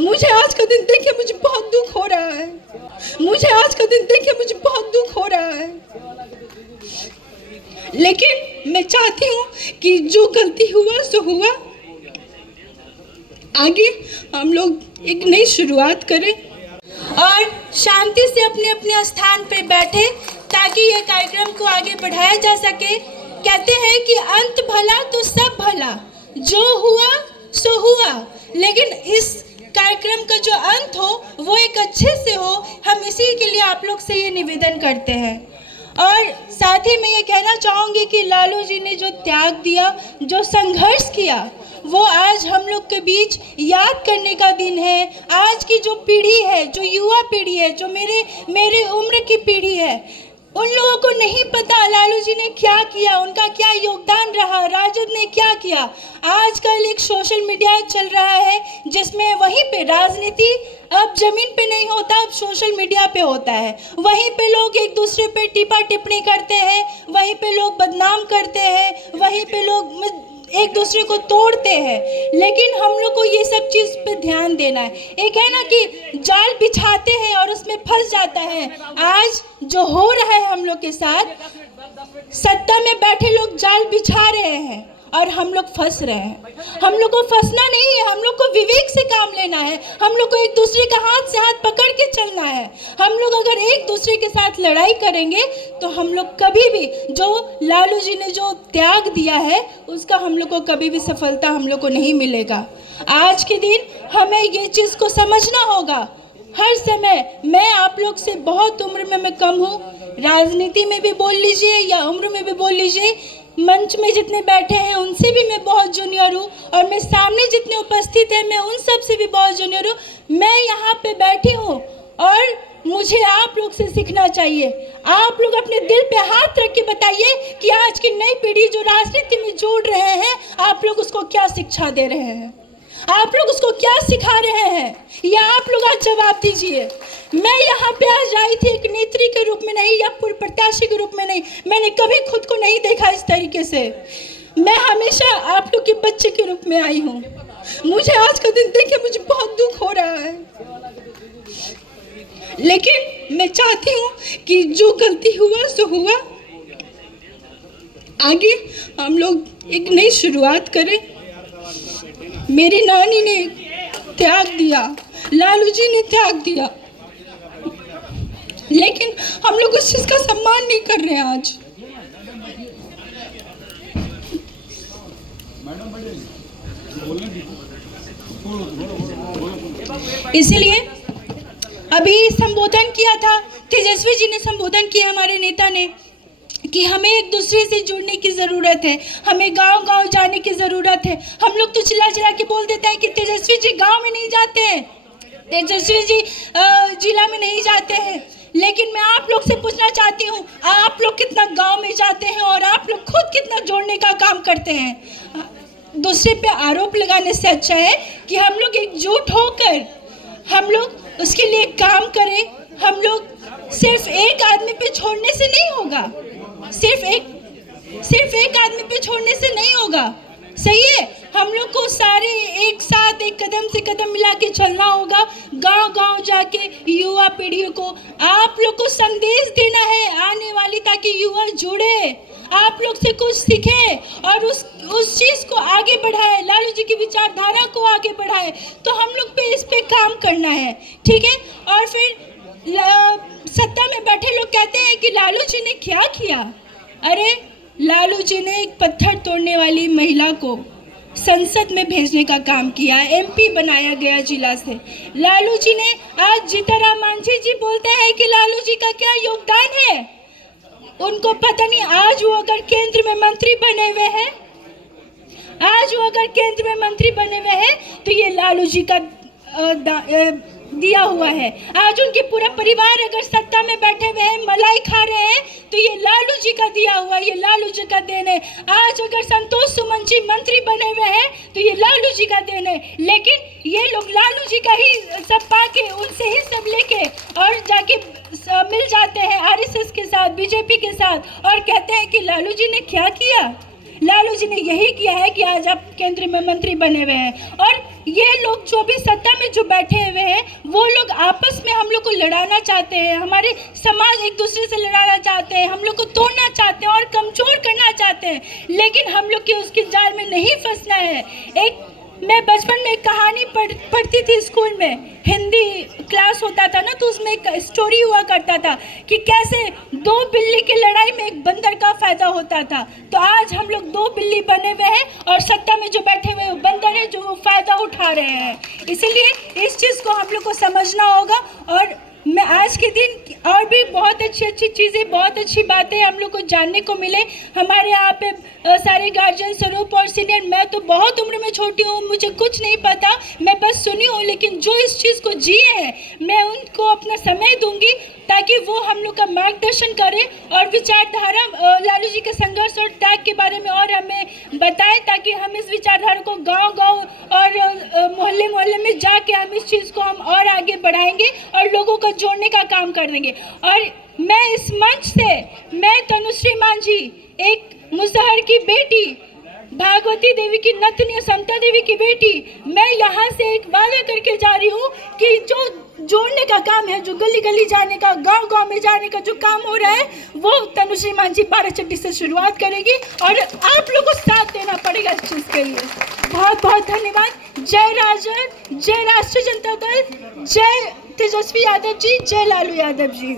मुझे आज का दिन देख के मुझे बहुत दुख हो रहा है। मुझे आज का दिन देख के मुझे बहुत दुख हो रहा है। लेकिन मैं चाहती हूँ कि जो गलती हुआ सो हुआ, आगे हम लोग एक नई शुरुआत करें और शांति से अपने अपने स्थान पे बैठे ताकि ये कार्यक्रम को आगे बढ़ाया जा सके। कहते हैं कि अंत भला तो सब भला, जो हुआ सो हुआ, लेकिन इस कार्यक्रम का जो अंत हो वो एक अच्छे से हो, हम इसी के लिए आप लोग से ये निवेदन करते हैं। और साथ ही मैं ये कहना चाहूँगी कि लालू जी ने जो त्याग दिया, जो संघर्ष किया, वो आज हम लोग के बीच याद करने का दिन है। आज की जो पीढ़ी है, जो युवा पीढ़ी है, जो मेरे उम्र की पीढ़ी है, उन लोगों को नहीं पता लालू जी ने क्या किया, उनका क्या योगदान रहा, राजद ने क्या किया। आजकल एक सोशल मीडिया चल रहा है जिसमें वहीं पे राजनीति अब जमीन पे नहीं होता, अब सोशल मीडिया पे होता है। वहीं पे लोग एक दूसरे पे टिप्पा टिप्पणी करते हैं, वहीं पे लोग बदनाम करते हैं, वहीं पे लोग एक दूसरे को तोड़ते हैं। लेकिन हम लोग को ये सब चीज़ पे ध्यान देना है। एक है ना कि जाल बिछाते हैं और उसमें फंस जाता है। आज जो हो रहा है हम लोग के साथ, सत्ता में बैठे लोग जाल बिछा रहे हैं और हम लोग फंस रहे हैं। हम लोग को फंसना नहीं है, हम लोग को विवेक से काम लेना है। हम लोग को एक दूसरे का हाथ से हाथ पकड़ के चलना है। हम लोग अगर एक दूसरे के साथ लड़ाई करेंगे तो हम लोग कभी भी, जो लालू जी ने जो त्याग दिया है, उसका हम लोग को कभी भी सफलता हम लोग को नहीं मिलेगा। आज के दिन हमें ये चीज़ को समझना होगा। हर समय मैं आप लोग से बहुत उम्र में मैं कम हूँ, राजनीति में भी बोल लीजिए या उम्र में भी बोल लीजिए, मंच में जितने बैठे हैं उनसे भी मैं बहुत जूनियर हूँ, और मैं सामने जितने उपस्थित हैं मैं उन सब से भी बहुत जूनियर हूँ। मैं यहाँ पे बैठी हूँ और मुझे आप लोग से सीखना चाहिए। आप लोग अपने दिल पे हाथ रख के बताइए कि आज की नई पीढ़ी जो राजनीति में जुड़ रहे हैं, आप लोग उसको क्या शिक्षा दे रहे हैं, आप लोग उसको क्या सिखा रहे हैं, या आप लोग आज जवाब दीजिए। मैं यहाँ पे आज आई थी एक नेत्री के रूप में नहीं, या पूर्व प्रत्याशी के रूप में नहीं। मैंने कभी खुद को नहीं देखा इस तरीके से। मैं हमेशा आप लोग के बच्चे के रूप में आई हूँ। मुझे आज का दिन देख के मुझे बहुत दुख हो रहा है। लेकिन मैं चाहती हूँ कि जो गलती हुआ सो हुआ, आगे हम लोग एक नई शुरुआत करें। मेरी नानी ने त्याग दिया, लालू जी ने त्याग दिया, लेकिन हम लोग उस चीज का सम्मान नहीं कर रहे हैं आज। इसीलिए अभी संबोधन किया था, तेजस्वी जी ने संबोधन किया, हमारे नेता ने, कि हमें एक दूसरे से जुड़ने की ज़रूरत है, हमें गांव-गांव जाने की ज़रूरत है। हम लोग तो चिल्ला चिल्ला के बोल देते हैं कि तेजस्वी जी गांव में नहीं जाते हैं, तेजस्वी जी जिला में नहीं जाते हैं। लेकिन मैं आप लोग से पूछना चाहती हूँ, आप लोग कितना गांव में जाते हैं और आप लोग खुद कितना जोड़ने का काम करते हैं। दूसरे पे आरोप लगाने से अच्छा है कि हम लोग एकजुट होकर हम लोग उसके लिए काम करें। हम लोग सिर्फ एक आदमी पे छोड़ने से नहीं होगा, सिर्फ एक आदमी पे छोड़ने से नहीं होगा। सही है, हम लोग को सारे एक साथ एक कदम से कदम मिला के चलना होगा। गांव-गांव जाके युवा पीढ़ी को आप लोग को संदेश देना है आने वाली, ताकि युवा जुड़े, आप लोग से कुछ सीखे और उस चीज़ को आगे बढ़ाए, लालू जी की विचारधारा को आगे बढ़ाए। तो हम लोग पे इस पे काम करना है, ठीक है। और फिर सत्ता में बैठे लोग कहते हैं कि लालू जी ने क्या किया। अरे लालू जी ने एक पत्थर तोड़ने वाली महिला को संसद में भेजने का काम किया, एमपी बनाया गया जिला से। लालू जी ने, आज जीतनराम मांझी जी बोलते हैं कि लालू जी का क्या योगदान है, उनको पता नहीं। आज वो अगर केंद्र में मंत्री बने हुए हैं, आज वो अगर केंद्र में मंत्री बने हुए हैं तो ये लालू जी का दिया हुआ है। आज उनके पूरा परिवार अगर सत्ता में बैठे हुए हैं, मलाई खा रहे हैं, तो ये लालू जी का दिया हुआ, ये लालू जी का देन है। आज अगर संतोष सुमन जी मंत्री बने हुए हैं तो ये लालू जी का देन है। लेकिन ये लोग लालू जी का ही सब पाके, उनसे ही सब लेके और जाके मिल जाते हैं आरएसएस के साथ, बीजेपी के साथ, और कहते हैं कि लालू जी ने क्या किया। लालू जी ने यही किया है कि आज आप केंद्र में मंत्री बने हुए हैं। और ये लोग जो भी सत्ता में जो बैठे हुए हैं वो लोग आपस में हम लोग को लड़ाना चाहते हैं, हमारे समाज एक दूसरे से लड़ाना चाहते हैं, हम लोग को तोड़ना चाहते हैं और कमज़ोर करना चाहते हैं, लेकिन हम लोग के उसके जाल में नहीं फंसना है। मैं बचपन में एक कहानी पढ़ती थी स्कूल में, हिंदी क्लास होता था ना, तो उसमें एक स्टोरी हुआ करता था कि कैसे दो बिल्ली की लड़ाई में एक बंदर का फायदा होता था। तो आज हम लोग दो बिल्ली बने हुए हैं और सत्ता में जो बैठे हुए बंदर है जो वो फायदा उठा रहे हैं। इसीलिए इस चीज़ को हम लोग को समझना होगा। और मैं आज के दिन और भी बहुत अच्छी अच्छी चीज़ें, बहुत अच्छी बातें हम लोग को जानने को मिले। हमारे यहाँ पे सारे गार्जियन, स्वरूप और सीनियर, मैं तो बहुत उम्र में छोटी हूँ, मुझे कुछ नहीं पता, मैं बस सुनी हूँ, लेकिन जो इस चीज़ को जिए हैं मैं उनको अपना समय दूंगी ताकि वो हम लोग का मार्गदर्शन करें और विचारधारा लालू जी के संघर्ष और त्याग के बारे में और हमें बताएं, ताकि हम इस विचारधारा को गांव-गांव और मोहल्ले में जाके हम इस चीज़ को हम और आगे बढ़ाएंगे और लोगों को जोड़ने का काम कर देंगे। और मैं इस मंच से, मैं तनुश्री मांझी, एक मुसहर की बेटी, भागवती देवी की नतनी, समता देवी की बेटी, मैं यहाँ से एक वादा करके जा रही हूँ कि जो जोड़ने का काम है, जो गली गली जाने का, गांव गांव में जाने का जो काम हो रहा है, वो तनुश्री मांझी 12 से शुरुआत करेगी और आप लोगों को साथ देना पड़ेगा इस चीज़ के लिए। बहुत बहुत धन्यवाद। जय राजद, जय राष्ट्रीय जनता दल, जय तेजस्वी यादव जी, जय लालू यादव जी।